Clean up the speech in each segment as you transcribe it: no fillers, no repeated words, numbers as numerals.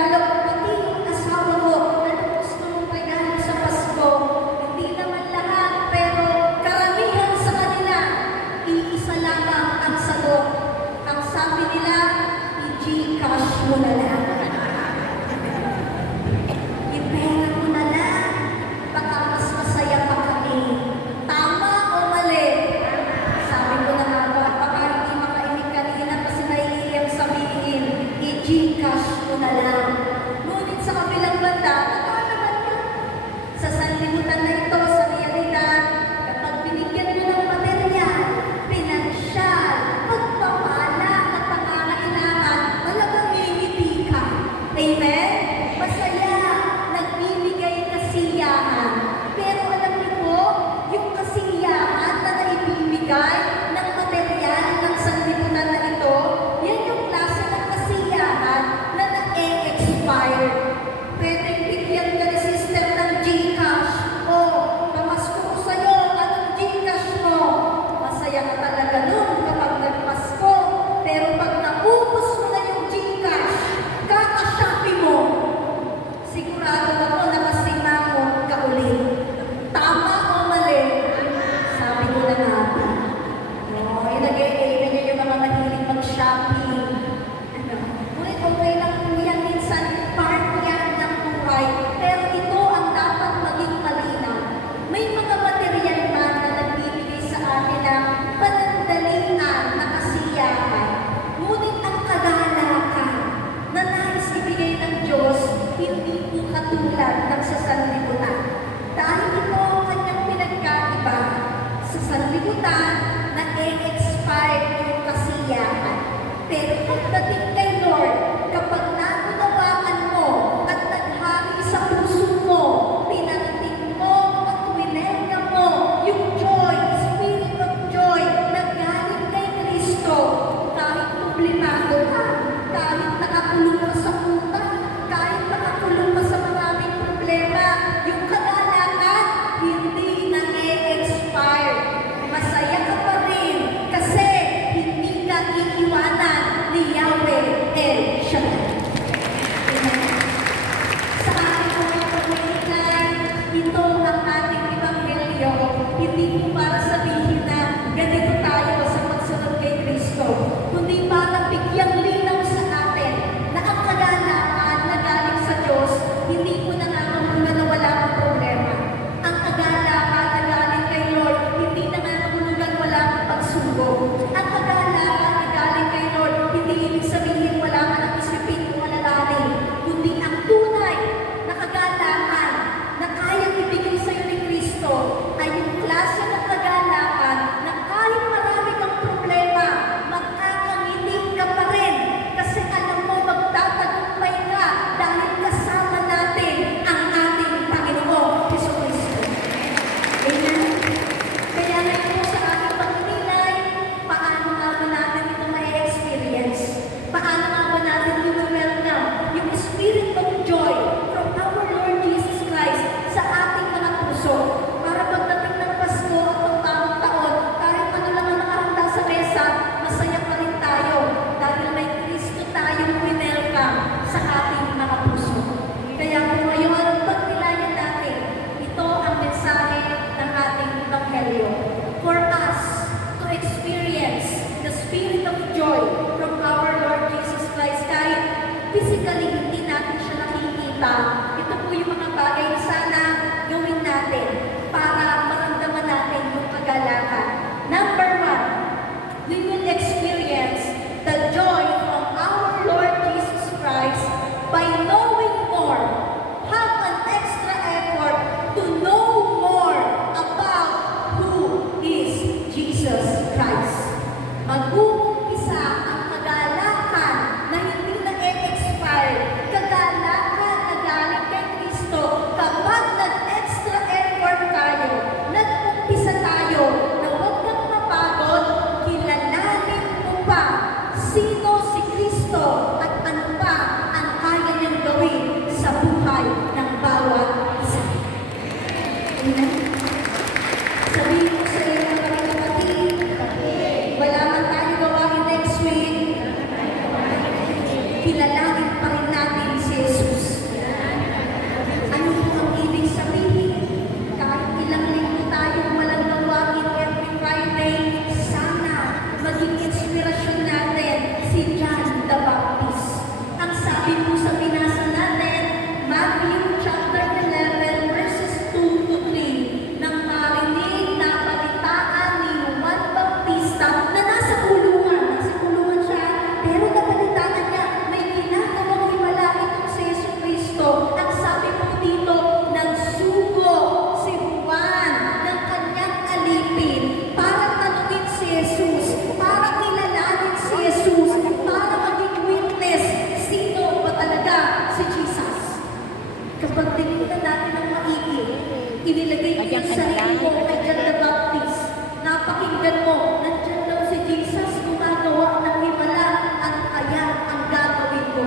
regalo, pati yung asawa ko, natapos ng regalo sa Pasko. Hindi naman lahat, pero karamihan sa kanila, iisa lamang ang sagot. Ang sabi nila, i-Gcash mo na lang. I-pera mo na lang. Baka mas masaya pa kami. Tama o mali? Sabi ko na nga ba, baka hindi makainig kanina kasi naiiyang sabihin, i-Gcash mo na lang. Ngunit sa kabilang banda, totoo naman yun. Sa sanlibutan na ito, sa realidad, kapag binigyan mo ng material, pinansyal, pagpapala at pangangailangan, talagang ngingiti ka. Amen? Masaya, nagbibigay kasiyahan. Pero alam niyo po, yung kasiyahan na naibibigay ng material ng sanlibutan na ito, yan yung klase ng kasiyahan na na-expire. Pwede bigyan ka ni sister ng Gcash. O, pamasko ko sa'yo, anong Gcash mo? Masaya ka talaga nun kapag nagpasko. Pero pag naubos mo na yung Gcash, kaka-shopee mo, sigurado ako nakasinamot ka ulit. Tama o mali? Sabi ko na nga ba? Nag-e-ganyan yung mga mahilig mag-shopping. Ngunit okay lang po yan, minsan part yan ng buhay. Pero ito ang dapat maging malinaw. May mga material man na nagbibigay sa atin ng panandalian na kasiyahan. Ngunit ang kagalakan na nais ibigay ng Diyos, hindi po katulad ng sa sanlibutan. Dahil ito ang kanyang pinagkaiba. Sa sanlibutan, na-expire yung kasiyahan. Pero pagdating kay Lord, kapag natunawakan mo at naghari sa puso mo, pinarating mo at winelga mo yung joy, spirit of joy na galing kay Kristo, kahit problemado ka, kahit nakakulong ka sa utang, kahit nakakulong ka sa maraming problema, yung kagalakan, hindi na-expire. Masaya ka pa rin kasi hindi ka iiwanan ni Yahweh El Shaddai. Amen. Sa ating mga pagmimigay, ito ang ating ebanghelyo. Hindi po para sabihin na ganito tayo sa pagsunod kay Kristo, kundi para bigyang linaw sa atin na ang kagalakan na galing sa Diyos, hindi po nangangahulugan na wala kang problema. Ang kagalakan na galing kay Lord, hindi nangangahulugan wala kang pagsubok. Ang kagalakan na galing kay Lord, hindi ibig sabihin wala ka ng isipin o alalahanin, kundi ang tunay na kagalakan na kayang ibigay sa iyo ni Kristo ay yung klase ng kagalakan na kahit marami kang problema, magkakangiti ka pa rin kasi alam mo magtatagumpay ka dahil kasama natin ang ating Panginoong Jesucristo. Amen? Kaya ngayon po sa ating pagninilay, paano nga ba natin ito ma-experience? Paano nga ba natin i-welcome yung spirit of joy from our Lord Jesus Christ sa ating mga puso? Para pagdating ng Pasko at pagtawang taon, kahit ano lang ang nakahanda sa mesa, masaya pa rin tayo dahil may Kristo tayong winelcome sa ating mga puso. Kaya kung ngayon, pagnilayan natin, ito ang mensahe ng ating Ebanghelyo. For us to experience the spirit of joy from our Lord Jesus Christ, kahit physically hindi natin siya nakikita, ito po yung mga bagay na sana gawin natin para maramdaman natin yung kagalakan. Number one, we will experience the joy from our Lord Jesus Christ by knowing more. Have an extra effort to know more about who is Jesus Christ. Mag-uumpisa ang kagalakan na hindi na-expire, kagalakan na galing kay Kristo kapag Sabi po sa binasa natin, Matthew chapter 11 verses 2 to 3, nang marinig na balitaan ni Juan Bautista na nasa kulungan siya, pero nabalitaan niya may ginagawang himala itong si Jesucristo. Ang sabi po dito, nagsugo si Juan ng kanyang alipin para tanungin si Jesus, para kilalanin si Jesus, para maging witness sino ba talaga si Jesus. Kapag tinignan natin ang maigi, inilagay ko yung sarili ko kay John the Baptist. Napakinggan mo, nandiyan daw si Jesus gumagawa ng himala at ayan ang gagawin ko.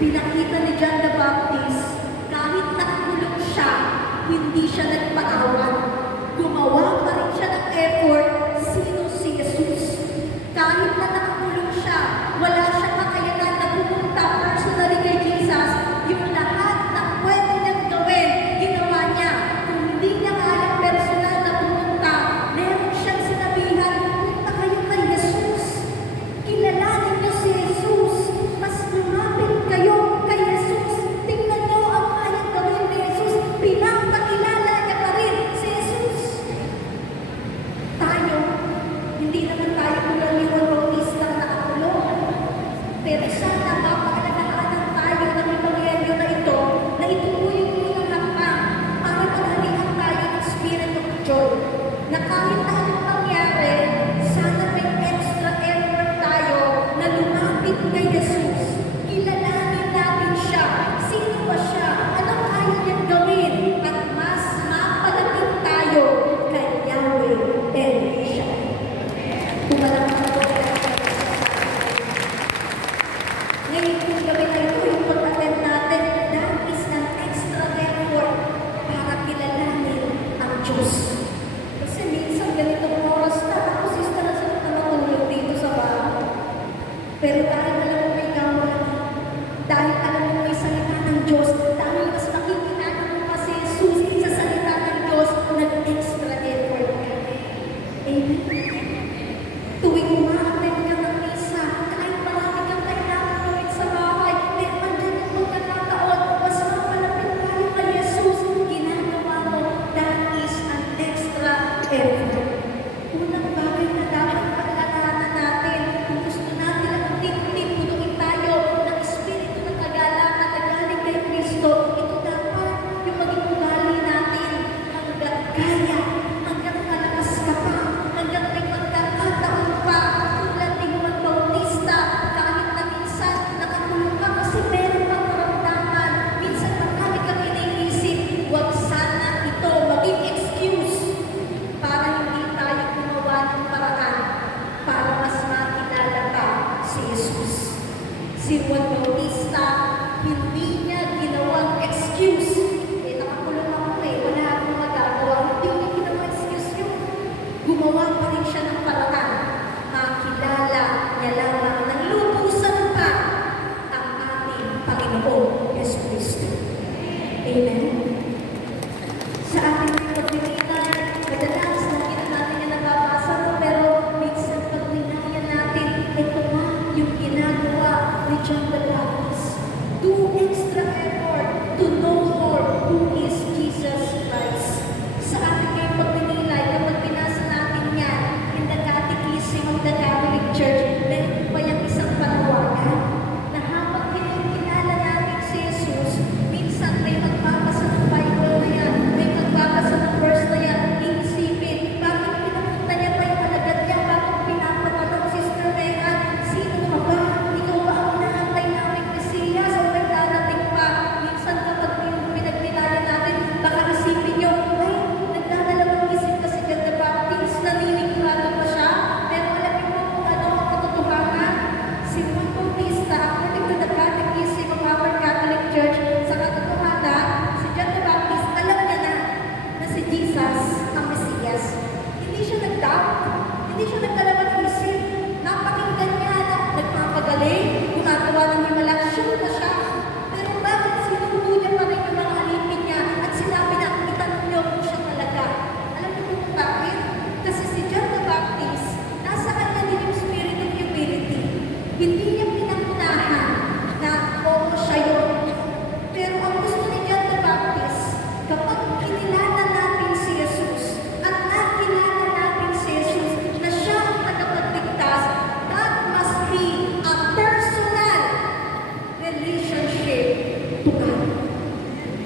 Pinakita ni John the Baptist, kahit nakulong siya, hindi siya nagpaawan. Gumawa pa rin siya ng effort, sino si Jesus. Kahit na nakakulong siya, wala siyang kakayanan na pumunta personally kay Jesus. Yung lahat na pwede niyang gawin, ginawa niya. Kung hindi niya kayang personal na pumunta, meron siyang sinabihan, pumunta kayo kay Jesus. Kilalanin niyo si Jesus. Mas lumapit kayo kay Jesus. Tingnan niyo ang kayang gawin ni Jesus. Pinapakilala niya pa rin si Jesus. Tayo, relationship to God.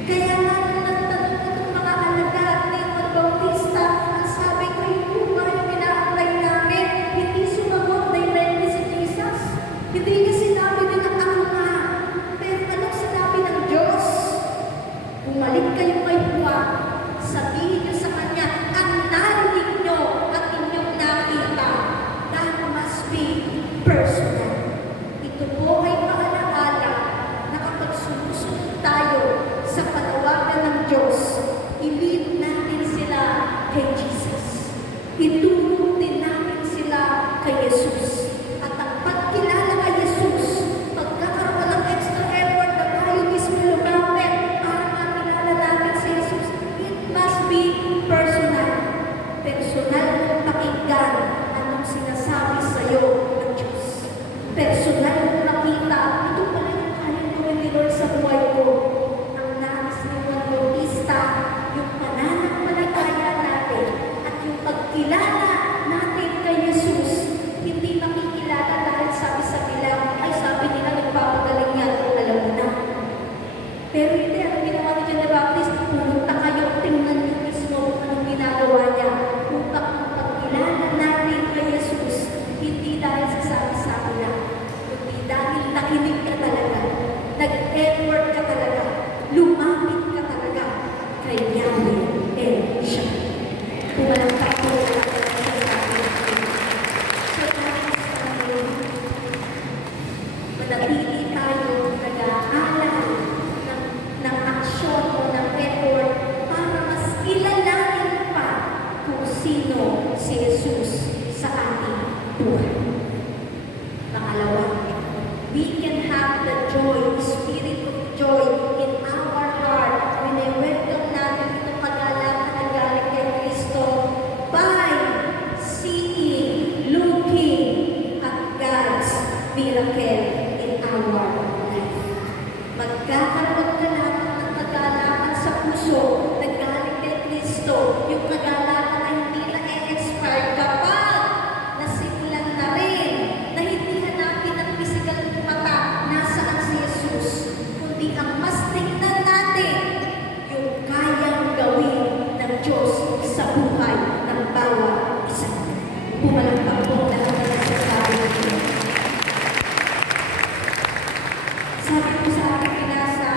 Kaya nga nung nagtanong itong mga alagad ni Juan Bautista, ang sabi ko, yung ba yung inaantay namin? Hindi sumagot directly si Jesus. Hindi niya sinabi din ang ako nga. Pero anong sinabi ng Diyos? Bumalik kayo kay Juan, sabihin niyo sa kanya, ang narinig niyo at inyong nakita, that must be personal. Ito po ay paalaala na kapag sumusunod tayo sa panawagan ng Diyos, i-lead natin sila kay Jesus. Itulong din natin sila kay Jesus. At ang pagkilala kay Jesus, pagkakaroon ng extra effort na tayo mismo lumapit para makilala natin si Jesus, it must be personal. Personal mong pakinggan anong sinasabi sa'yo ng Diyos. Personal mong nakita, ito pala yung kanyang gawin ni Lord sa buhay ko. Ang nais ni Juan Bautista, yung pananampalataya natin at yung pagkilala natin kay Jesus, hindi makikilala dahil sabi sa nila, ay sabi nila nagpapagaling yan, alam mo na. Pero hindi, ang ginawa ni John the Baptist, pumunta kayo, tingnan niyo mismo kung anong ginagawa niya. Upang pagkilala natin kay Jesus, hindi dahil sa sabi-sabi lang, kundi dahil nakinig ka talaga, nag-effort ka talaga, lumapit ka talaga kay Yahweh El Shaddai. Kung walang takbo na natin sa sabi natin. So, manatili tayo nag-aalala ng aksyon o ng effort para mas kilalanin pa kung sino si Jesus sa ating buhay. Pangalawa, we can have the joy, the spirit of joy in our heart when I welcome natin itong pag-alala na galing kay Kristo by seeing, looking at God's miracle in our life. Magkakaroon ka natin ng kagalakan sa puso na galing kay Kristo, yung kagalakan na hindi na-expire kapag nasimulan na rin, na hindi hanapin ng physical mata nasaan si Jesus, kundi ang mas tingnan natin yung kayang gawin ng Diyos sa buhay ng bawat isa. Pumalakpak po na ang nagsasabi natin. Sabi po sa ating pinasa,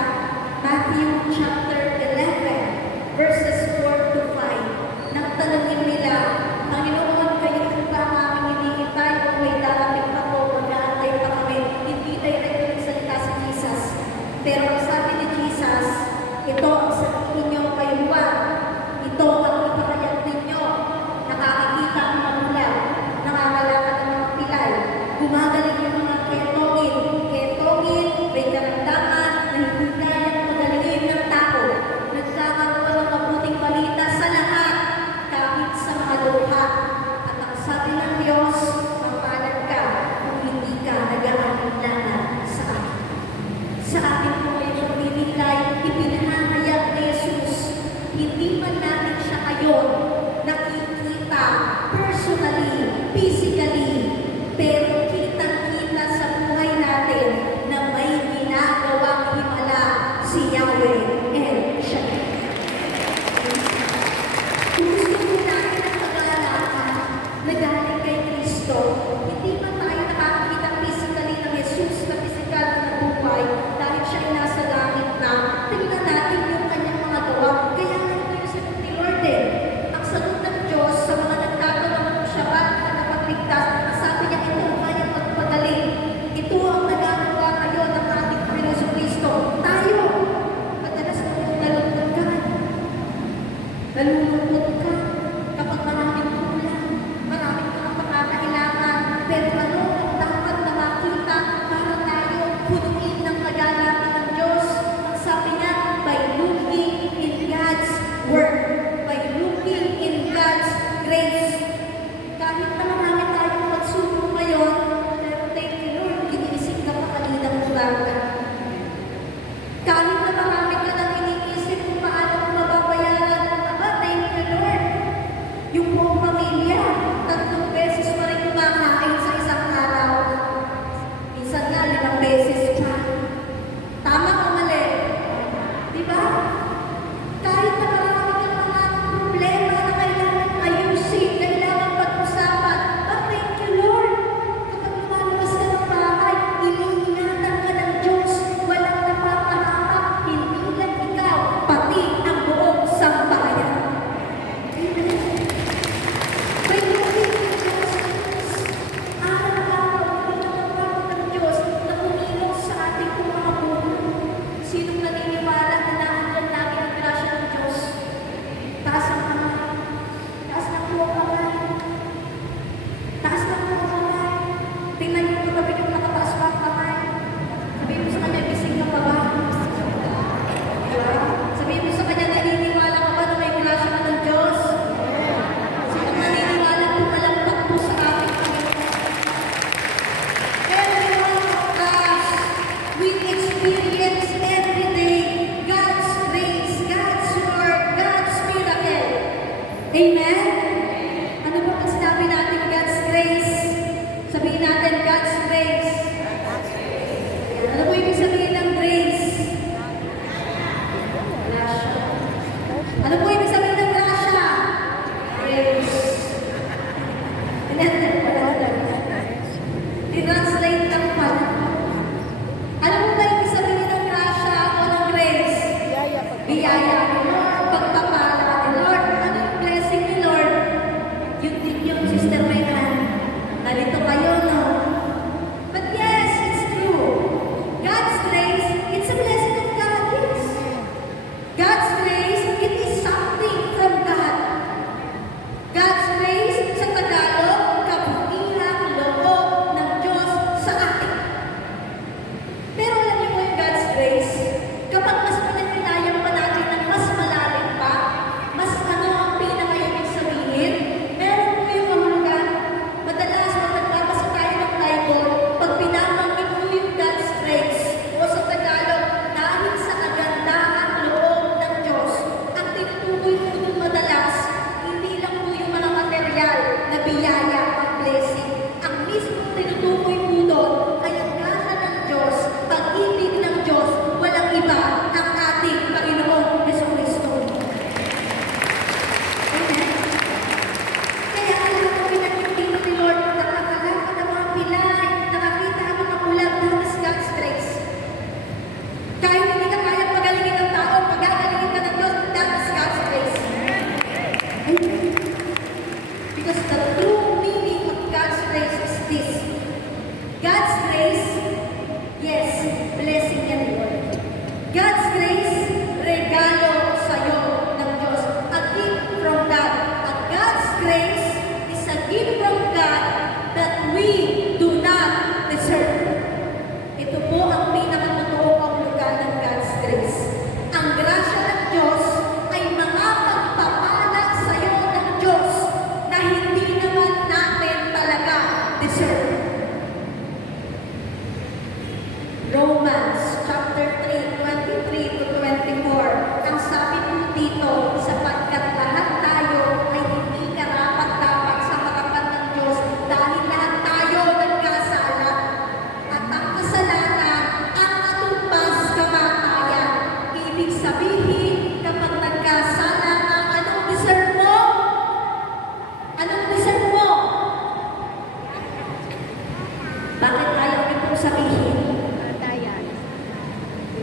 Matthew chapter 11, verses 4 to 5. Nagtanongin nila, Panginoon, kayo po ba ang aming hinihintay o may darating pa po, mag-aantay pa kami? Hindi direct nagsalita si Jesus. Pero ang sabi ni Jesus, ito ang sabihin niyo kay Juan, ito ang ipahayag ninyo, nakakakita ang magulang, nakakalakad ang mga pilay, gumagaling yung mga ketongin, may karamdaman na hindi kayang pagalingin ng tao, nagkakaroon ng mabuting balita sa lahat, kahit sa mga luha. At ang sabi ng Diyos, mapalad ka kung hindi ka nag-aalinlangan sa akin. Sa ating po ngayong pagninilay, ipinahahayag ni Jesus, hindi man natin siya ngayon nakikita personally, physically, pero kitang-kita sa buhay natin na may ginagawang himala si Yahweh El Shaddai. Kung gusto mo natin ang pag-aalakan na galing kay Kristo, hindi man tayo nakakakita physically ng Jesus na physical na buhay dahil siya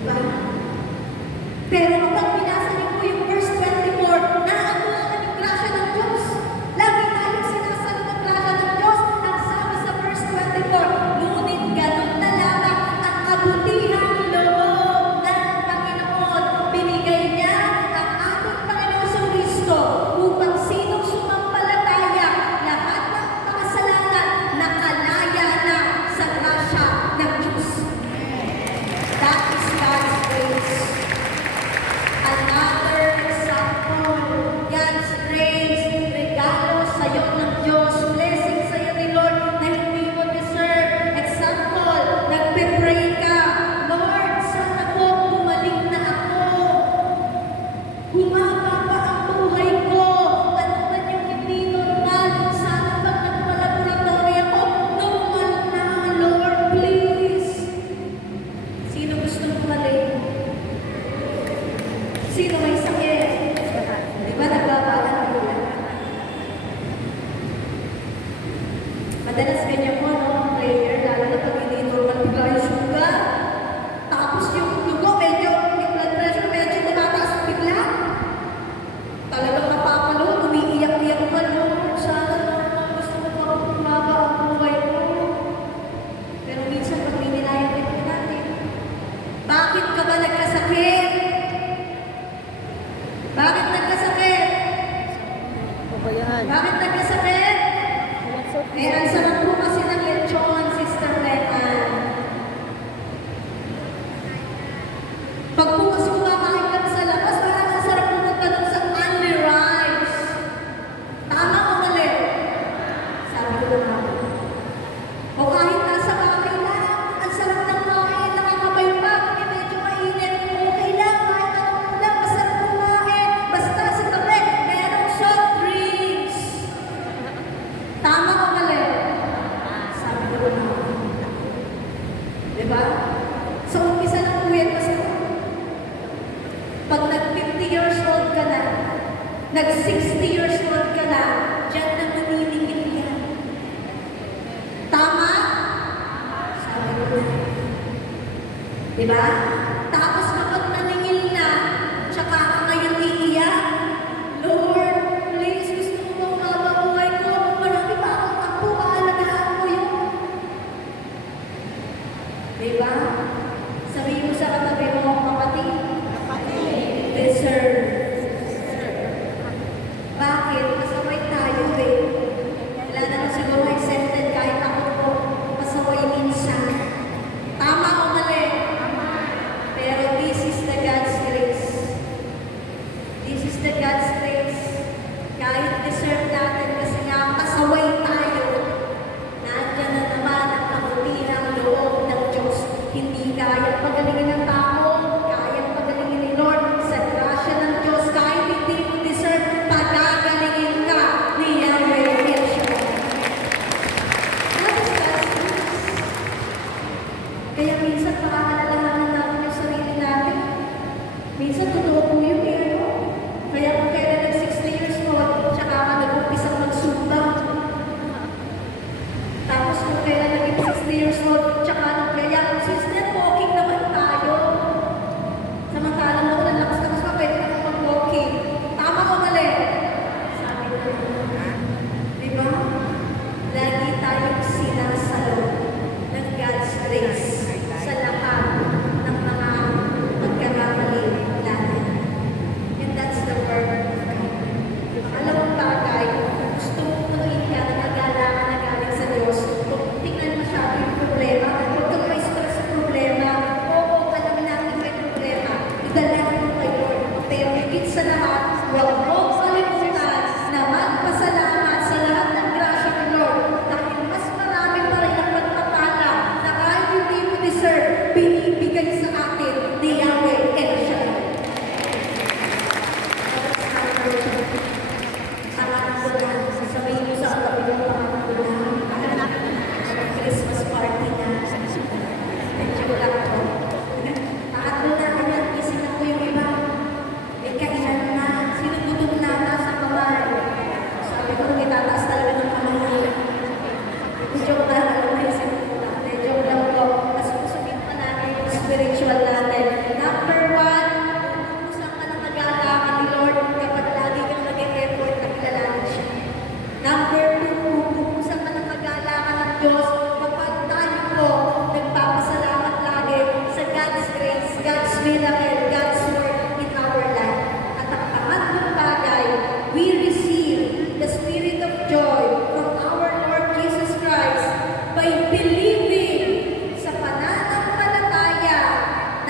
Diba? Pero kapag binasa niyo po yung verse 24, naaabutan yung grasya ng Diyos. Lagi tayong sinasalo ng grasya ng Diyos. Ang sabi sa verse 24, ngunit ganun na lamang ang kabutihang loob ng Panginoon. Binigay niya ang ating Panginoon sa Kristo upang sinong sumampalataya, lahat ng makasalanan nakalaya na sa grasya ng Diyos. That is God's grace. Another example, God's grace, regalo sa'yo ng Diyos, blessing sa'yo ni Lord na hindi mo deserve. Example, nagpe-pray ka, Lord, sana po bumalik na ako. Humaba pa ang buhay ko. Ano man yung hindi normal, sana pag nagpalaboratory ako, normal na, Lord, please. Sino gusto bumalik? Sino may sakit? Di ba nagbabaan ko lang? Madalas ganyan po, no? Prayer, lalo na pag hindi normal bigla yung sugar. Tapos yung dugo, medyo, yung blood pressure, medyo tumataas bigla. Talagang napapalo, umiiyak-iyak ka, no? Sana normal, gusto ko pa kumaba ang buhay ko. Pero minsan pag ninilayang ito natin, bakit ka ba nagkasakit? Bakit nagkasakit? Bakit nagkasakit? Eh, ang sarap po kasi ng lechon, Sister Leanne. Pag po kasi kumakain ka sa labas, parang ang sarap pumunta dun sa Only Rice. Tama o mali? Sabi ko naman. O kahit nasa bahay lang, ang sarap ng kain, nakakabay pa, kasi medyo mainit. Okay lang, kahit anong lang, masarap kumain. Basta sa tabi, merong soft drinks. Tama o mali? Sabi ko naman. Diba? So, umpisa lang po yan kasi pag nag-50 years old ka na, nag-60 years old ka na, dyan na maniningil yan. Tama? Sabi ko na. Diba? Tapos kapag naningil na, tsaka ka ngayon iiyak, Lord, please, gusto ko bang mababuhay ko? Marami pa akong takbo, kaalagaan ko yun. Diba? Sabihin mo sa katabi mo, kapatid, deserve. Bakit? Pasaway tayo eh. Wala naman siguro exempted kahit ako po. Pasaway minsan. Tama o mali? Pero this is the God's grace. This is the God's grace. Kahit deserve natin kasi nga pasaway tayo. Nandiyan na naman ang kabutihang loob ng Diyos. Hindi kaya pagalingin ng tao, kaya pagalingin ni Lord sa grasya ng Diyos. Kahit hindi mo deserve, pagagalingin ka ni Yahweh El Shaddai. That is God's grace. Kaya minsan makakaalalahanan natin yung sarili natin. Minsan totoo po yun eh, no? Kaya kung kailan nag-60 years old, tsaka ka nag-umpisang magsumba. Tapos kung kailan naging 60 years old, tsaka kaya sister, walking naman tayo. Samantalang ako ng lakas-lakas pa, pwede naman mag-walking. Tama o mali? Sabi ko na. Diba? Lagi tayong sinasalo ng God's grace sa lahat ng mga pagkakamali natin. And that's the word of God. Alam mo bagay, gusto mo tuloy ka na nagala ka na galing sa Diyos. Kung tingnan masyado yung problema, huwag kang may stress sa problema. Oo, alam natin may problema. Idalangin mo kay Lord. Pero higit sa lahat, huwag mong kalimutan na magpasalamat sa lahat ng grasya ni Lord. Dahil mas marami pa rin ang pagpapala na kahit hindi mo deserve, binibigay sa atin ni Yahweh El Shaddai. Pangalan ko lang, sasabihin mo sa katabi ng pangalan ko lang. Christmas party na. Medyo lang ako. Pangalan na, gising na po yung iba. May kainan na. Sino miracle, God's work in our life. At ang pangatlong bagay, we receive the spirit of joy from our Lord Jesus Christ by believing sa pananampalataya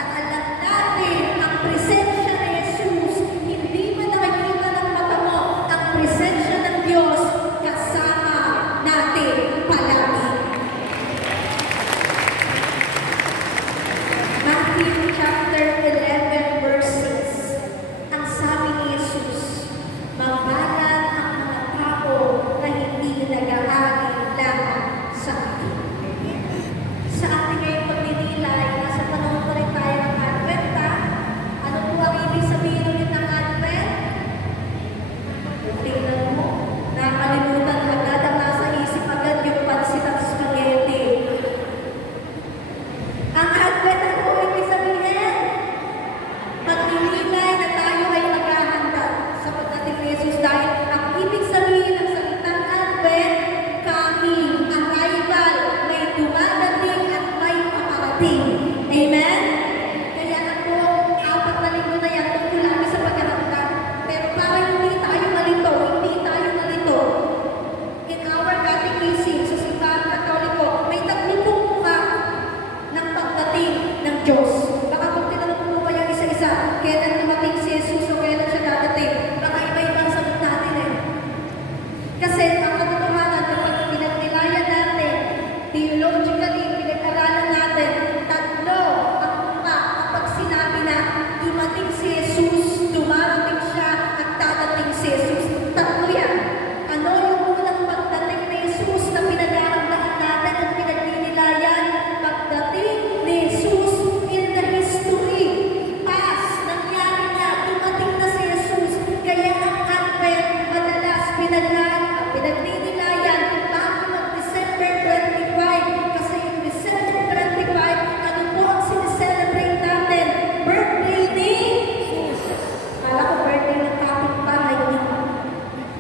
na alam natin ang presensya ni Jesus. Hindi man nakikita ng mata mo ang presensya ng Diyos kasama natin palagi. Matthew chapter 11 verse 6. Ang sabi ni Jesus, mabalan ang mga tao na hindi nag-aari lang sa akin. Sa ating ngayong pagdidilay, nasa panahon pa rin tayo ng Advent, ha? Ano po ang ibig sabihin ulit ng Advent? Tingnan mo, nakalimutan agad ang nasa isip agad yung pansit at spaghetti. Ang Advent, ano po ibig sabihin? Pagdidilay na tayo ay maghahanda sa pagdating ni Jesus dahil ang ibig sabihin ng salitang Advent, coming, arrival, may dumadating at may paparating. Amen? Kaya ako, 4 na linggo na yan, tungkol kami sa paghahanda. Pero para hindi tayo malito, in our catechism, sa simbahan Katoliko, may 30 mukha ng pagdating ng Diyos. Baka kung tinanong mo pa yung isa-isa, kailan dumating si Jesus o kailan siya dadating, baka iba-ibang sagot natin eh. Kasi ang katotohanan, kapag pinagnilayan natin, theologically, pinag-aralan natin, 3 ang mukha kapag sinabi na dumating si Jesus, dumarating siya, at dadating si Jesus. 3 yan. Ano yung unang pagdating ni Jesus na pinag-ahandaan natin at pinagnilayan? Pagdating ni Jesus in the history. Past, nangyari na, dumating na si Jesus. Kaya ang Advent, madalas pinagninilayan bago mag-December 25. Kasi yung December 25, ano po ang sineselebrate natin? Birthday ni Jesus. Kala ko birthday ng kapitbahay niyo.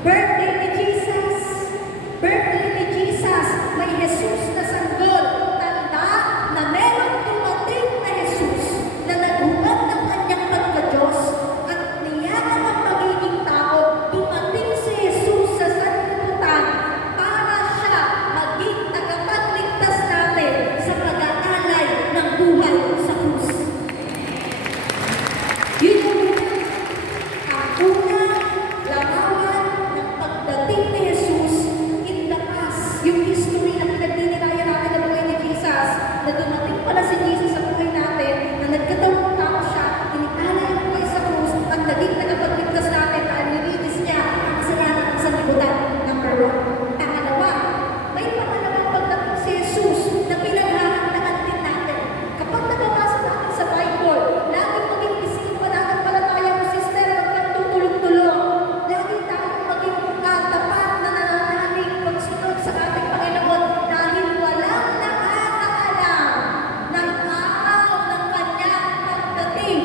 Birthday ni Jesus. Birthday ni Jesus. May Jesus na sanggol. Tanda na meron dumating na Jesus na nagugat ng kanyang pagka-Diyos at niyaman ang magiging tao. Dumating si Jesus sa sanlibutan para siya maging tagapagligtas natin sa pag-aalay ng buhay sa krus. Yun yung ang unang larawan ng pagdating ni Jesus in the past. Yung history na pinagdinilayan natin na buhay ni Jesus, na dumating pala si Jesus sa buhay natin, na nagkatawang tao siya, inialay ang buhay sa krus, at naging tagapagligtas natin, at nilinis niya ang kasalanan ng sanlibutan. Number 1. Pangalawa, may pangalawang pagdating si Jesus na pinaghahandaan din natin. Kapag nababasa natin sa Bible, laging maging isip pananampalataya mo, sister, huwag kang tutulog-tulog. Lagi tayong maging tapat na nananalig pagsunod sa ating Panginoon dahil walang nakakaalam ng araw ng kanyang pagdating.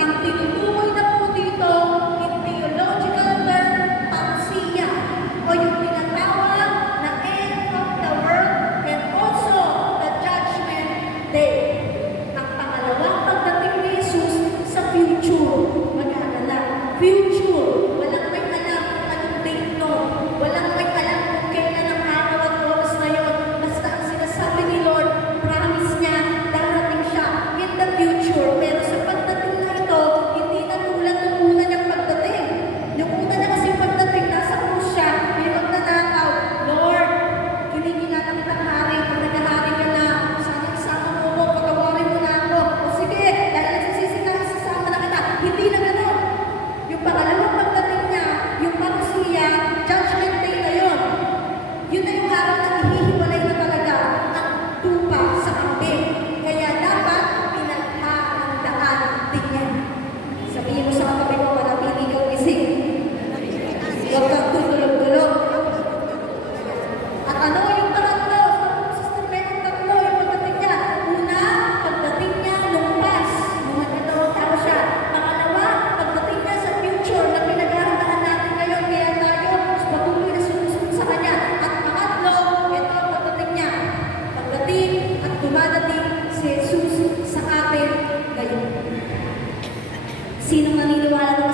Ang tinutukoy na po dito, in theological term, parousia, o yung tinatawag na end of the world and also the judgment day. Ang pangalawang pagdating ni Jesus sa future, mag-aalala, future, walang may alam kung anong date nun, walang may alam kung kailan ang araw at oras na yun, basta ang sinasabi ni Lord, promise niya, darating siya in the future, pero sa pagdating na ito, hindi na tulad ng una niyang pagdating. Yung una na kasi pagdating, nasa krus siya, may magnanakaw, Lord, hiningin na kitang hari, pag naghahari ka na, sana isama mo ko, patawarin mo na ako. O sige, dahil nagsisisi ka, isasama na kita. Hindi na gano'n. Yung pangalawang pagdating niya, yung parousia, judgment day na yun. Yun na yung araw na ihihiwalay na talaga ang tupa sa kambing. Kaya dapat pinaghahandaan din yan. Sabihin mo sa katabi mo, manatili kang gising. Huwag kang tutulog-tulog. At ano yung pangatlo? Sister, meron 3 yung pagdating niya. Una, pagdating niya nung past, nung nagkatawang tao siya. Pangalawa, pagdating niya sa future na pinaghahandaan natin ngayon. Kaya tayo, patuloy na sumusunod sa kanya. At pangatlo, ito ang pagdating niya. Pagdating at dumadating si Jesus sa atin ngayon. Sino maniniwala na